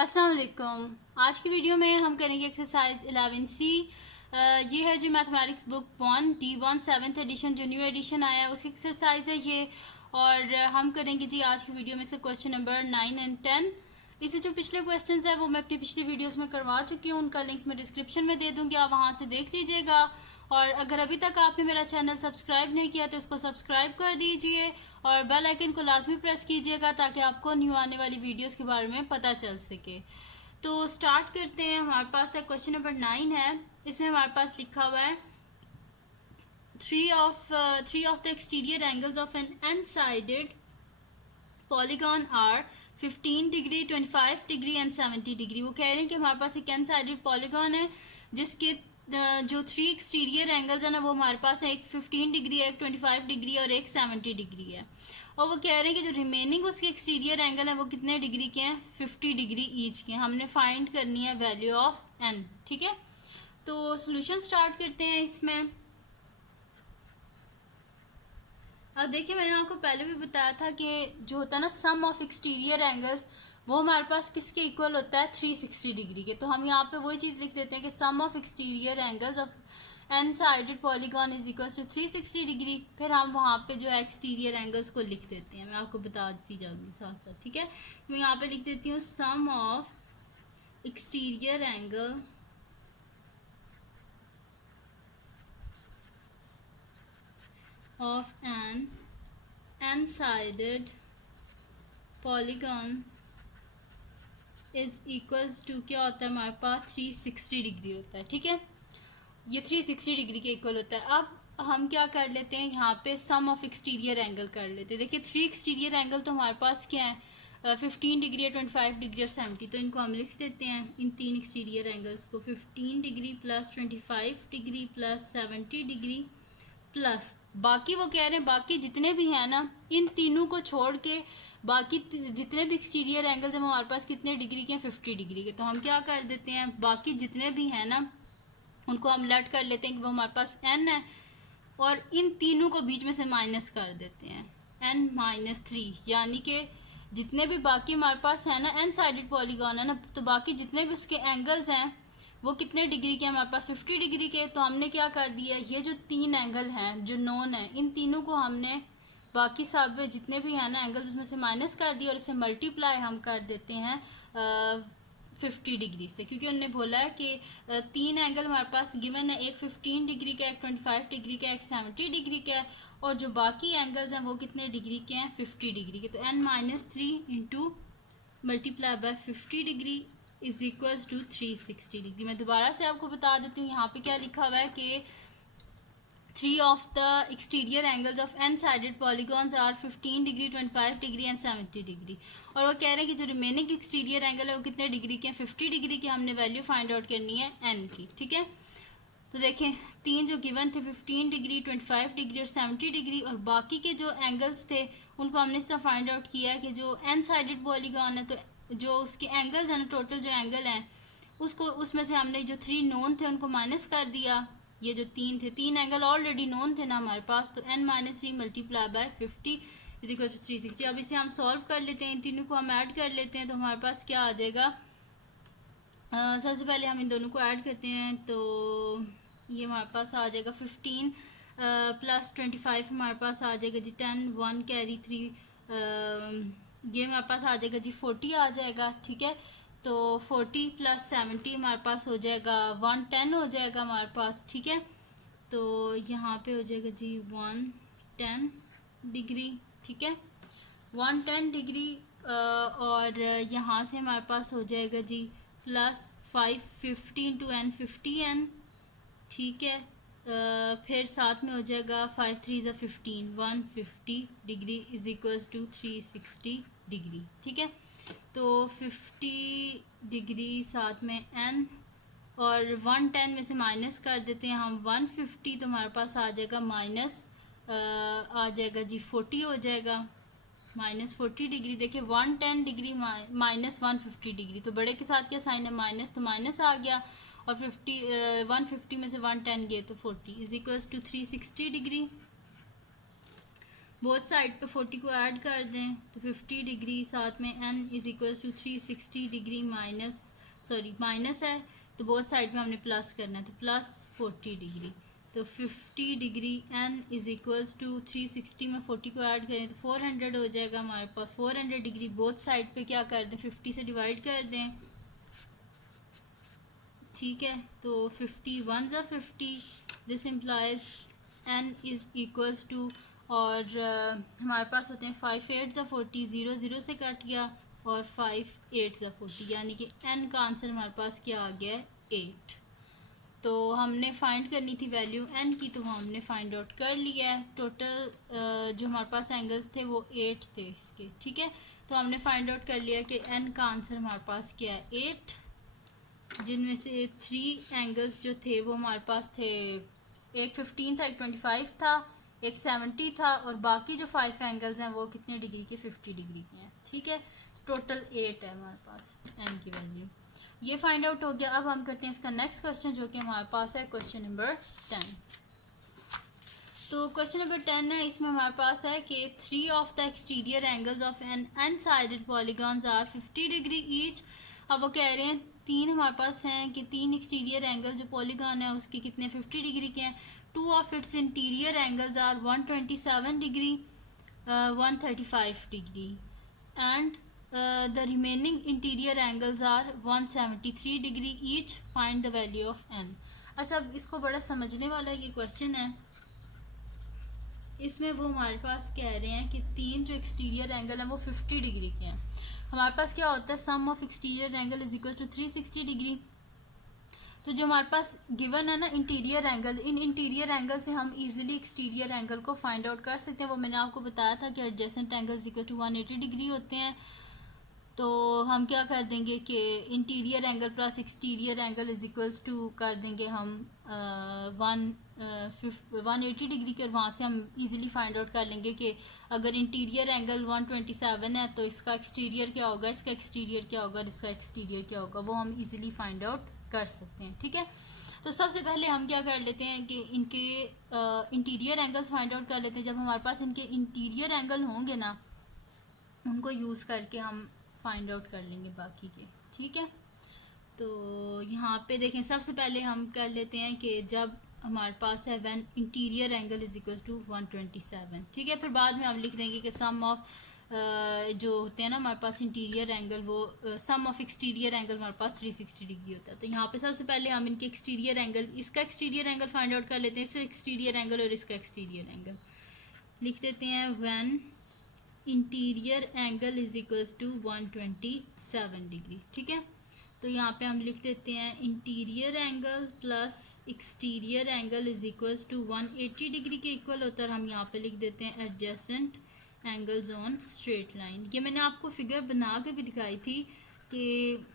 अस्सलाम वालेकुम। आज की वीडियो में हम करेंगे एक्सरसाइज 11C। ये है जो mathematics book 1 D1 7th edition जो न्यू एडिशन आया है उसकी एक्सरसाइज है ये। और हम करेंगे जी आज की वीडियो में से क्वेश्चन नंबर 9 एंड 10। इसे जो पिछले क्वेश्चंस है वो मैं अपनी पिछली वीडियोस में करवा चुकी हूँ, उनका लिंक मैं डिस्क्रिप्शन में दे दूँगी, आप वहाँ से देख लीजिएगा। और अगर अभी तक आपने मेरा चैनल सब्सक्राइब नहीं किया तो उसको सब्सक्राइब कर दीजिए और बेल आइकन को लाजमी प्रेस कीजिएगा ताकि आपको न्यू आने वाली वीडियोस के बारे में पता चल सके। तो स्टार्ट करते हैं। हमारे पास है क्वेश्चन नंबर 9 है। इसमें हमारे पास लिखा हुआ है three of the exterior angles of an n-sided polygon are 15 degree, 25 degree and 70 degree. वो कह रहे हैं कि हमारे पास एक n-sided पॉलीगॉन है जिसके जो 3 एक्सटीरियर एंगल्स है ना वो हमारे पास है, एक 15 डिग्री है, एक 25 डिग्री और एक 70 डिग्री है। और वो कह रहे हैं कि जो रिमेनिंग उसके एक्सटीरियर एंगल है वो कितने डिग्री के हैं, 50 डिग्री ईच के। हमने फाइंड करनी है वैल्यू ऑफ n। ठीक है, तो सोल्यूशन स्टार्ट करते हैं इसमें। अब देखिए मैंने आपको पहले भी बताया था कि जो होता है ना सम ऑफ एक्सटीरियर एंगल्स वो हमारे पास किसके इक्वल होता है, 360 डिग्री के। तो हम यहाँ पे वही चीज़ लिख देते हैं कि sum of exterior angles of N sided polygon is equal to 360 degree. फिर हम वहाँ पे जो है एक्सटीरियर एंगल्स को लिख देते हैं, मैं आपको बताती जाऊँगी साथ साथ। ठीक है, मैं यहाँ पे लिख देती हूँ sum of exterior angle of an n-sided polygon is equals to क्या होता है हमारे पास, 360 डिग्री होता है। ठीक है, ये 360 डिग्री के इक्वल होता है। अब हम क्या कर लेते हैं, यहाँ पे सम ऑफ एक्सटीरियर एंगल कर लेते हैं। देखिए 3 एक्सटीरियर एंगल तो हमारे पास क्या है, 15 डिग्री है, 25 डिग्री और 70। तो इनको हम लिख देते हैं, इन 3 एक्सटीरियर एंगल्स को 15 degree plus 25 degree plus 70 degree plus बाकी वो कह रहे हैं बाकी जितने भी हैं ना इन तीनों को छोड़ के बाकी जितने भी एक्सटीरियर एंगल्स हैं हमारे पास कितने डिग्री के हैं, 50 डिग्री के। तो हम क्या कर देते हैं, बाकी जितने भी हैं ना उनको हम लेट कर लेते हैं कि वो हमारे पास n है और इन तीनों को बीच में से माइनस कर देते हैं, n-3। यानी कि जितने भी बाकी हमारे पास है ना n साइडेड पॉलीगॉन है ना, तो बाकी जितने भी उसके एंगल्स हैं वो कितने डिग्री के, हमारे पास 50 डिग्री के। तो हमने क्या कर दिया, ये जो 3 एंगल हैं जो नोन है इन तीनों को हमने बाकी सब जितने भी हैं ना एंगल उसमें से माइनस कर दिया और इसे मल्टीप्लाई हम कर देते हैं 50 डिग्री से, क्योंकि उन्होंने बोला है कि 3 एंगल हमारे पास गिवन है, एक 15 डिग्री का, एक 25 डिग्री का, एक 70 डिग्री का, और जो बाकी एंगल्स हैं वो कितने डिग्री के हैं, 50 डिग्री के। तो n-3 into multiply by 50 degree is equals to 360 degree. मैं दोबारा से आपको बता देती हूँ यहाँ पे क्या लिखा हुआ है कि 3 of the exterior angles of n-sided polygons are 15 degree, 25 degree and 70 degree. और वो कह रहे हैं कि जो रिमेनिंग एक्सटीरियर एंगल है वो कितने डिग्री के हैं, 50 डिग्री की। हमने वैल्यू फाइंड आउट करनी है n की। ठीक है, तो देखें 3 जो गिवन थे 15 डिग्री, 25 डिग्री और 70 डिग्री, और बाकी के जो एंगल्स थे उनको हमने इस तरह फाइंड आउट किया है कि जो n साइडेड पॉलीगॉन है तो जो उसके एंगल्स हैं ना, टोटल जो एंगल हैं उसको उसमें से हमने जो 3 नोन थे उनको माइनस कर दिया। ये जो 3 थे, 3 एंगल ऑलरेडी नोन थे ना हमारे पास, तो n-3 multiply by 50 is equal to 360। अब इसे हम सॉल्व कर लेते हैं, इन तीनों को हम ऐड कर लेते हैं तो हमारे पास क्या आ जाएगा। सबसे पहले हम इन दोनों को ऐड करते हैं तो ये हमारे पास आ जाएगा 15 प्लस 25 हमारे पास आ जाएगा जी 10, 1 कैरी 3, ये हमारे पास आ जाएगा जी 40 आ जाएगा। ठीक है, तो 40 प्लस 70 हमारे पास हो जाएगा 110 हो जाएगा हमारे पास। ठीक है, तो यहाँ पे हो जाएगा जी 110 डिग्री। ठीक है, 110 डिग्री और यहाँ से हमारे पास हो जाएगा जी प्लस 550 इंटू एन 50n। ठीक है, फिर साथ में हो जाएगा 5 3 ज़ा 15, 150 degree is equals to 360 degree. ठीक है, तो 50 डिग्री साथ में n और 110 में से माइनस कर देते हैं हम 150, तो हमारे पास आ जाएगा माइनस आ जाएगा जी 40 हो जाएगा, -40 डिग्री। देखिए 110 डिग्री माइनस 150 डिग्री, तो बड़े के साथ क्या साइन है, माइनस, तो माइनस आ गया और 150 में से 110 गए तो 40 is equals to 360 degree. Both side पे 40 को ऐड कर दें तो 50 डिग्री, साथ में n is equals to 360 degree minus है तो बोथ साइड में हमने प्लस करना है, तो प्लस 40 डिग्री। तो 50 degree n is equals to 360 में 40 को ऐड करें तो 400 हो जाएगा हमारे पास। 400 डिग्री बोथ साइड पे क्या कर दें, 50 से डिवाइड कर दें, ठीक है। तो 50 1 ज़ा 50, this implies n is equals to, और हमारे पास होते हैं 5 8 ज़ा 40, 0 0 से कट गया, और 5 8 ज़ा 40, यानी कि n का आंसर हमारे पास क्या आ गया है, 8। तो हमने फाइंड करनी थी वैल्यू n की, तो हमने फाइंड आउट कर लिया है। टोटल जो हमारे पास एंगल्स थे वो 8 थे इसके, ठीक है। तो हमने फाइंड आउट कर लिया कि n का आंसर हमारे पास क्या है, 8, जिनमें से 3 एंगल्स जो थे वो हमारे पास थे, एक 15 था, एक 25 था, एक 70 था, और बाकी जो 5 एंगल्स हैं वो कितने डिग्री के, 50 डिग्री के हैं, ठीक है। टोटल 8 है हमारे पास n की वैल्यू। ये फाइंड आउट हो गया। अब हम करते हैं इसका नेक्स्ट क्वेश्चन, जो कि हमारे पास है क्वेश्चन नंबर 10। तो क्वेश्चन नंबर 10 है, इसमें हमारे पास है कि 3 of the exterior angles of N unsided polygons are 50 degree each. अब वो कह रहे हैं 3 हमारे पास हैं कि 3 एक्सटीरियर एंगल जो पॉलीगॉन है उसके कितने 50 डिग्री के हैं। 2 of its interior angles are 127 degree, 135 degree, and the remaining interior angles are 173 degree each, find the value of n। अच्छा, अब इसको बड़ा समझने वाला ये क्वेश्चन है। इसमें वो हमारे पास कह रहे हैं कि 3 जो एक्सटीरियर एंगल हैं वो 50 डिग्री के हैं। हमारे पास क्या होता है, sum of exterior angle is equal to 360 degree. तो जो हमारे पास गिवन है ना इंटीरियर एंगल, इन इंटीरियर एंगल से हम इजीली एक्सटीरियर एंगल को फाइंड आउट कर सकते हैं। वो मैंने आपको बताया था कि adjacent angle is equal to 180 degree होते हैं। तो हम क्या कर देंगे कि interior angle plus exterior angle is equals to कर देंगे हम 180 डिग्री के, और वहाँ से हम इजीली फाइंड आउट कर लेंगे कि अगर इंटीरियर एंगल 127 है तो इसका एक्सटीरियर क्या होगा, इसका एक्सटीरियर क्या होगा, इसका एक्सटीरियर क्या होगा, वो हम इजीली फाइंड आउट कर सकते हैं, ठीक है। तो सबसे पहले हम क्या कर लेते हैं कि इनके इंटीरियर एंगल्स फाइंड आउट कर लेते हैं। जब हमारे पास इनके इंटीरियर एंगल होंगे ना, उनको यूज़ करके हम फाइंड आउट कर लेंगे बाकी के, ठीक है। तो यहाँ पे देखें, सबसे पहले हम कर लेते हैं कि जब हमारे पास है when interior angle is equal to 127, ठीक है। फिर बाद में हम लिख देंगे कि सम ऑफ जो होते हैं ना हमारे पास इंटीरियर एंगल, वो सम ऑफ एक्सटीरियर एंगल हमारे पास 360 डिग्री होता है। तो यहाँ पे सबसे पहले हम इनके एक्सटीरियर एंगल, इसका एक्सटीरियर एंगल फाइंड आउट कर लेते हैं, इसका एक्सटीरियर एंगल और इसका एक्सटीरियर एंगल लिख देते हैं। When interior angle is equals to 127 degree, ठीक है। तो यहाँ पे हम लिख देते हैं interior angle plus exterior angle is equals to 180 degree के इक्वल होता है, और हम यहाँ पे लिख देते हैं adjacent angles on straight line. ये मैंने आपको फिगर बना के भी दिखाई थी कि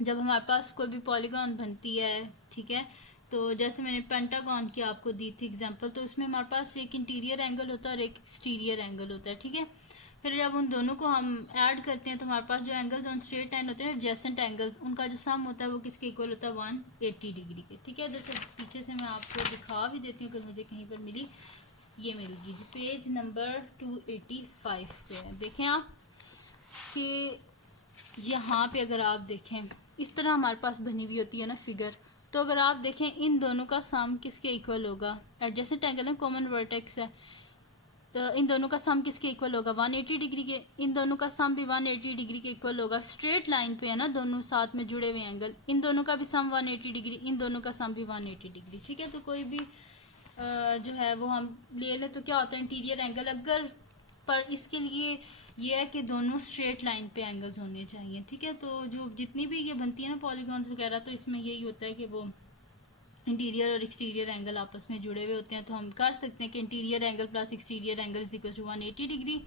जब हमारे पास कोई भी पॉलीगॉन बनती है, ठीक है, तो जैसे मैंने पेंटागन की आपको दी थी एग्जांपल, तो इसमें हमारे पास एक इंटीरियर एंगल होता है और एक एक्सटीरियर एंगल होता है, ठीक है। फिर जब उन दोनों को हम ऐड करते हैं तो हमारे पास जो एंगल्स ऑन स्ट्रेट लाइन होते हैं एडजेसेंट एंगल्स, उनका जो सम होता है वो किसके इक्वल होता है, 180 डिग्री के, ठीक है। जैसे पीछे से मैं आपको दिखा भी देती हूँ, अगर मुझे कहीं पर मिली, ये मिल गई जी, पेज नंबर 285 पे है। देखें आप कि यहाँ पे अगर आप देखें इस तरह हमारे पास बनी हुई होती है ना फिगर, तो अगर आप देखें इन दोनों का सम किसके इक्वल होगा, एडजेसेंट एंगल है, कॉमन वर्टेक्स है, तो इन दोनों का सम किसके इक्वल होगा, 180 डिग्री के। इन दोनों का सम भी 180 डिग्री के इक्वल होगा। स्ट्रेट लाइन पे है ना दोनों साथ में जुड़े हुए एंगल, इन दोनों का भी सम 180 डिग्री, इन दोनों का सम भी 180 डिग्री, ठीक है। तो कोई भी जो है वो हम ले लें तो क्या होता है इंटीरियर एंगल, अगर पर इसके लिए ये है कि दोनों स्ट्रेट लाइन पे एंगल्स होने चाहिए, ठीक है। तो जो जितनी भी ये बनती है ना पॉलीगॉन्स वगैरह, तो इसमें यही होता है कि वो इंटीरियर और एक्सटीरियर एंगल आपस में जुड़े हुए होते हैं। तो हम कर सकते हैं कि interior angle plus exterior angle is equal to 180 degree.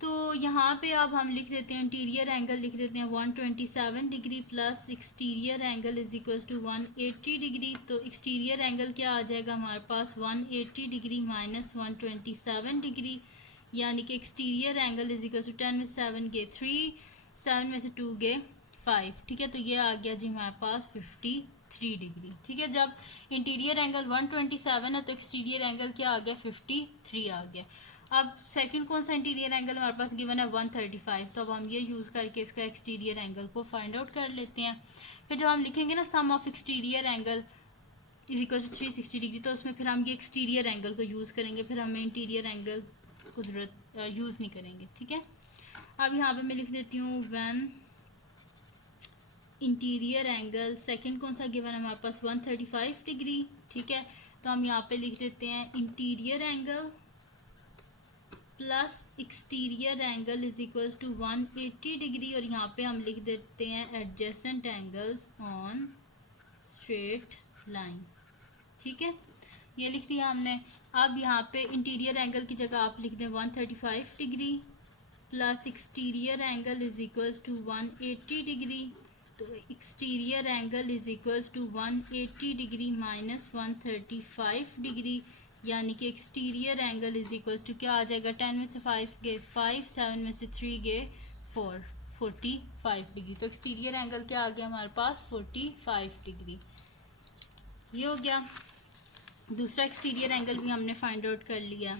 तो यहाँ पे अब हम लिख देते हैं इंटीरियर एंगल लिख देते हैं 127 degree plus exterior angle is equal to 180 degree. तो एक्सटीरियर एंगल क्या आ जाएगा हमारे पास 180 डिग्री माइनस 127 डिग्री, यानी कि exterior angle is equal to 10 में 7 गए 3, 7 में से 2 गए 5, ठीक है। तो ये आ गया जी हमारे पास 53 डिग्री, ठीक है। जब इंटीरियर एंगल 127 है तो एक्सटीरियर एंगल क्या आ गया 53 आ गया। अब सेकंड कौन सा इंटीरियर एंगल हमारे पास गिवन है 135, तो अब हम ये यूज़ करके इसका एक्सटीरियर एंगल को फाइंड आउट कर लेते हैं। फिर जब हम लिखेंगे ना sum of exterior angle is equal to 360 degree, तो उसमें फिर हम ये एक्सटीरियर एंगल को यूज़ करेंगे, फिर हमें इंटीरियर एंगल को ज़रूरत यूज़ नहीं करेंगे, ठीक है। अब यहाँ पे मैं लिख देती हूँ व्हेन इंटीरियर एंगल, सेकंड कौन सा गिवन है हमारे पास 135 डिग्री, ठीक है। तो हम यहाँ पे लिख देते हैं interior angle plus exterior angle is equal to 180 degree, और यहाँ पे हम लिख देते हैं adjacent angles on straight line, ठीक है। ये लिख दिया हमने। अब यहाँ पे इंटीरियर एंगल की जगह आप लिख दें 135 degree plus exterior angle is equals to 180 degree, तो exterior angle is equals to 180 degree minus 135 degree, यानी कि exterior angle is equals to क्या आ जाएगा, 10 में से 5 गए 5, 7 में से 3 गए 4, 45 डिग्री। तो एक्सटीरियर एंगल क्या आ गया हमारे पास 45 डिग्री, ये हो गया। दूसरा एक्सटीरियर एंगल भी हमने फाइंड आउट कर लिया।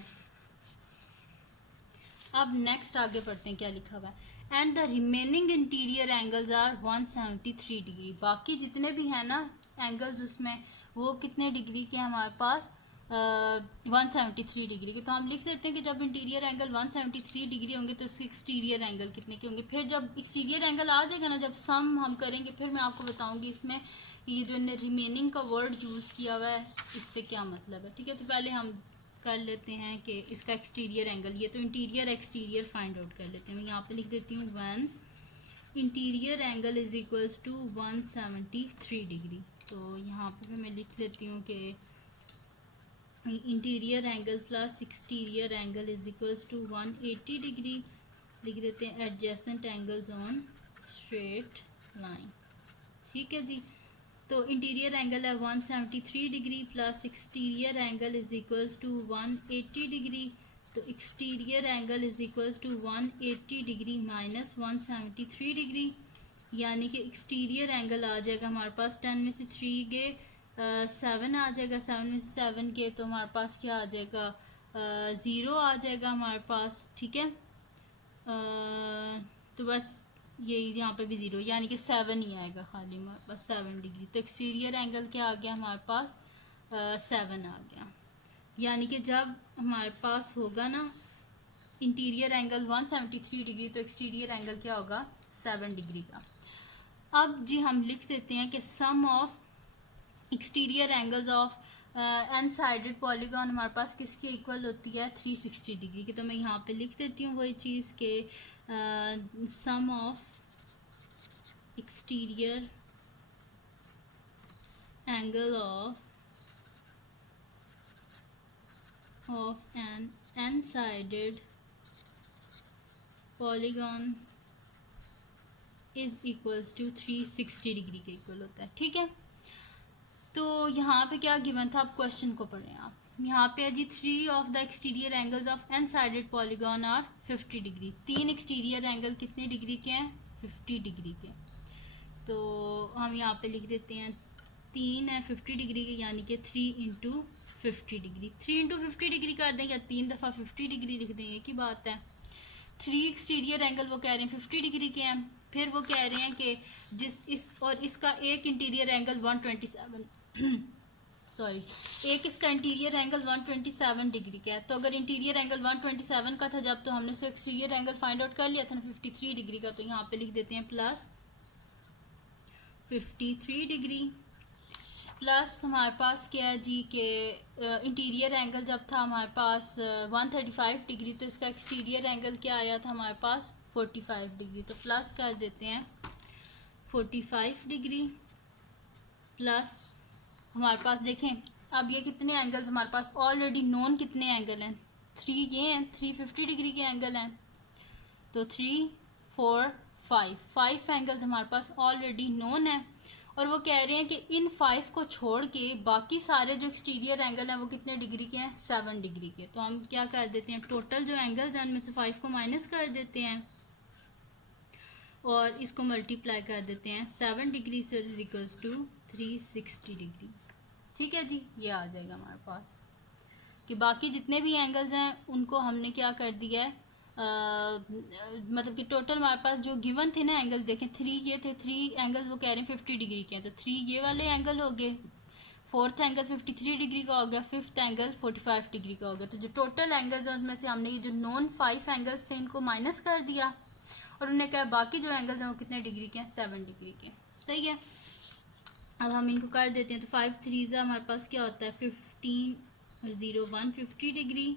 अब नेक्स्ट आगे पढ़ते हैं क्या लिखा हुआ है। And the remaining interior angles are 173 degree, बाकी जितने भी हैं ना एंगल्स उसमें वो कितने डिग्री के हमारे पास 173 डिग्री के। तो हम लिख देते हैं कि जब इंटीरियर एंगल 173 डिग्री होंगे तो इसके एक्सटीरियर एंगल कितने के होंगे। फिर जब एक्सटीरियर एंगल आ जाएगा ना, जब सम हम करेंगे फिर मैं आपको बताऊंगी इसमें ये जो रिमेनिंग का वर्ड यूज़ किया हुआ है इससे क्या मतलब है, ठीक है। तो पहले हम कर लेते हैं कि इसका एक्सटीरियर एंगल, ये तो इंटीरियर एक्सटीरियर फाइंड आउट कर लेते हैं। मैं यहाँ पे लिख देती हूँ when interior angle is equals to 173 degree. तो यहाँ पे मैं लिख लेती हूँ कि interior angle plus exterior angle is equals to 180 degree, लिख देते हैं adjacent angles on straight line, ठीक है जी। तो इंटीरियर एंगल है 173 degree plus exterior angle is equals to 180 degree, तो exterior angle is equals to 180 degree minus 173 degree, यानी कि एक्सटीरियर एंगल आ जाएगा हमारे पास 10 में से 3 गए 7 आ जाएगा, 7 में से 7 के तो हमारे पास क्या आ जाएगा 0 आ जाएगा हमारे पास, ठीक है। तो बस यही यहाँ पे भी 0 यानी कि 7 ही आएगा खाली हमारे पास 7 डिग्री। तो एक्सटीरियर एंगल क्या आ गया हमारे पास 7 आ गया, यानी कि जब हमारे पास होगा ना इंटीरियर एंगल 173 डिग्री तो एक्सटीरियर एंगल क्या होगा 7 डिग्री का। अब जी हम लिख देते हैं कि sum of exterior angles of N sided polygon हमारे पास किसके इक्वल होती है 360 डिग्री की। तो मैं यहाँ पे लिख देती हूँ वही चीज़ के sum of exterior angle of n n sided polygon is equals to 360 degree के इक्वल होता है, ठीक है। तो यहाँ पे क्या गिवन था, आप क्वेश्चन को पढ़ें आप। यहाँ पे है जी 3 of the exterior angles of N sided polygon are 50 degree. 3 exterior angle कितने डिग्री के हैं 50 डिग्री के। तो हम यहाँ पे लिख देते हैं 3 है 50 डिग्री के, यानी कि 3 इंटू 50 डिग्री। 3 इंटू 50 डिग्री कर दें या 3 दफ़ा 50 डिग्री लिख देंगे की बात है। 3 एक्सटीरियर एंगल वो कह रहे हैं 50 डिग्री के हैं, फिर वो कह रहे हैं कि इस और इसका एक इंटीरियर एंगल 127 सॉरी एक इसका इंटीरियर एंगल 127 डिग्री का है। तो अगर इंटीरियर एंगल 127 का था जब, तो हमने उसका एक्सटीरियर एंगल फाइंड आउट कर लिया था ना 53 डिग्री का। तो यहाँ पे लिख देते हैं प्लस 53 डिग्री प्लस हमारे पास क्या है जी के इंटीरियर एंगल जब था हमारे पास 135 डिग्री, तो इसका एक्सटीरियर एंगल क्या आया था हमारे पास 45 डिग्री। तो प्लस कर देते हैं 45 डिग्री प्लस हमारे पास देखें अब ये कितने एंगल्स हमारे पास ऑलरेडी नोन कितने एंगल हैं 3 ये हैं 350 डिग्री के एंगल हैं। तो 3 4 5 एंगल्स हमारे पास ऑलरेडी नोन है, और वो कह रहे हैं कि इन 5 को छोड़ के बाकी सारे जो एक्सटीरियर एंगल हैं वो कितने डिग्री के हैं 7 डिग्री के। तो हम क्या कर देते हैं टोटल जो एंगल्स हैं उनमें से 5 को माइनस कर देते हैं और इसको मल्टीप्लाई कर देते हैं 7 डिग्री से इक्वल्स टू 360 डिग्री, ठीक है जी। ये आ जाएगा हमारे पास। कि बाकी जितने भी एंगल्स हैं उनको हमने क्या कर दिया है, मतलब कि टोटल हमारे पास जो गिवन थे ना एंगल, देखें 3 ये थे, 3 एंगल्स वो कह रहे हैं 50 डिग्री के हैं, तो 3 ये वाले एंगल हो गए, फोर्थ एंगल 53 डिग्री का हो गया, फिफ्थ एंगल 45 डिग्री का हो गया। तो जो टोटल एंगल्स हैं उसमें से हमने ये जो नॉन 5 एंगल्स थे इनको माइनस कर दिया और उन्हें कहा बाकी जो एंगल्स हैं वो कितने डिग्री के हैं, 7 डिग्री के। सही है, अब हम इनको कर देते हैं। तो 5 3 हमारे पास क्या होता है 15 और 0 1 50 degree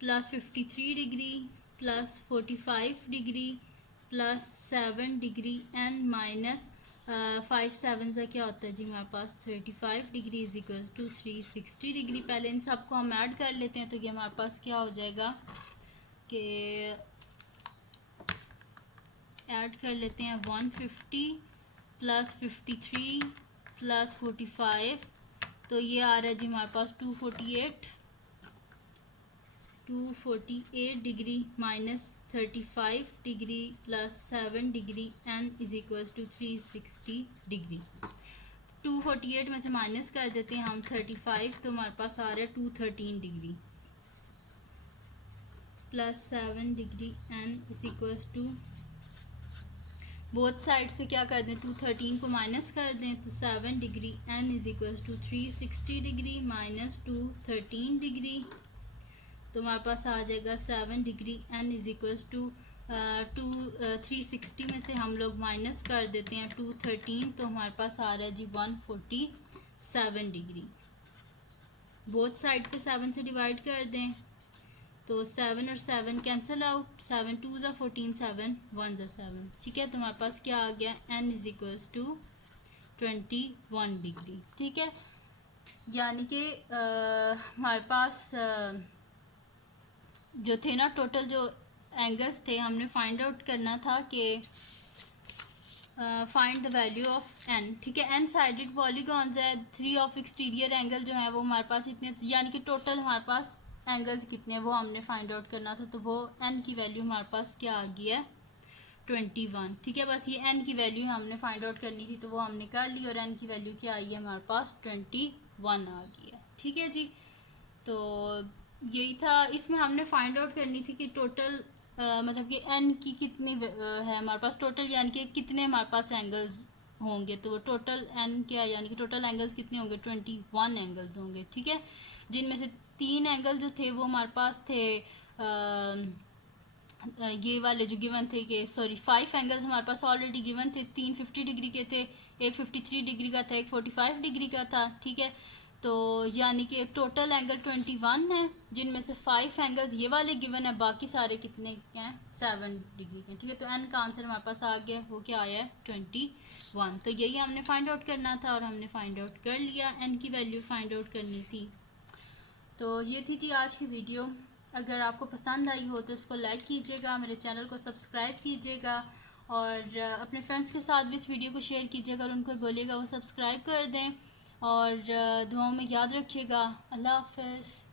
plus 53 degree plus 45 degree plus 7 degree and minus 5 7 का क्या होता है जी हमारे पास 35 degree is equal to 360 degree. पहले इन सबको हम ऐड कर लेते हैं तो ये हमारे पास क्या हो जाएगा कि ऐड कर लेते हैं 150 प्लस 53 प्लस 45, तो ये आ रहा है जी हमारे पास 248 degree minus 35 degree plus 7 degree n is equals to 360 degree. 248 में से माइनस कर देते हैं हम 35, तो हमारे पास आ रहा है 213 degree plus 7 degree n is equals to, both side से क्या कर दें 213 को माइनस कर दें तो 7 degree n is equals to 360 degree minus 213 degree, तो हमारे पास आ जाएगा 7 degree n is equals to 360 में से हम लोग माइनस कर देते हैं 213, तो हमारे पास आ रहा है जी 147 डिग्री। बोथ साइड पे 7 से डिवाइड कर दें तो 7 और 7 कैंसिल आउट, 7 2 ज़ा 14 7 1 ज़ा 7, ठीक है। तो हमारे पास क्या आ गया n is equals to 21 degree, ठीक है। यानी कि हमारे पास जो थे ना टोटल जो एंगल्स थे हमने फाइंड आउट करना था कि find the value of n, ठीक है। n साइडेड पॉलीगॉन्स है, 3 ऑफ एक्सटीरियर एंगल जो है वो हमारे पास इतने, यानी कि टोटल हमारे पास एंगल्स कितने वो हमने फाइंड आउट करना था, तो वो n की वैल्यू हमारे पास क्या आ गई है 21, ठीक है। बस ये n की वैल्यू हमने फाइंड आउट करनी थी तो वो हमने कर ली और n की वैल्यू क्या आई है हमारे पास 21 आ गई है, ठीक है जी। तो यही था, इसमें हमने फाइंड आउट करनी थी कि टोटल मतलब कि n की कितनी है हमारे पास टोटल, यानी कि कितने हमारे पास एंगल्स होंगे, तो वो टोटल n क्या है यानी कि टोटल एंगल्स कितने होंगे 21 एंगल्स होंगे, ठीक है। जिनमें से 3 एंगल जो थे वो हमारे पास थे ये वाले जो गिवन थे कि 5 एंगल्स हमारे पास ऑलरेडी गिवन थे, 3 50 डिग्री के थे, एक 53 डिग्री का था, एक 45 डिग्री का था, ठीक है। तो यानी कि टोटल एंगल 21 है, जिनमें से 5 एंगल्स ये वाले गिवन है, बाकी सारे कितने हैं 7 डिग्री के, ठीक है। तो एन का आंसर हमारे पास आ गया, वो क्या आया है 21। तो यही हमने फाइंड आउट करना था और हमने फाइंड आउट कर लिया, एन की वैल्यू फाइंड आउट करनी थी। तो ये थी आज की वीडियो। अगर आपको पसंद आई हो तो इसको लाइक कीजिएगा, मेरे चैनल को सब्सक्राइब कीजिएगा और अपने फ्रेंड्स के साथ भी इस वीडियो को शेयर कीजिएगा और उनको बोलिएगा वो सब्सक्राइब कर दें और दुआओं में याद रखिएगा। अल्लाह हाफ़िज़।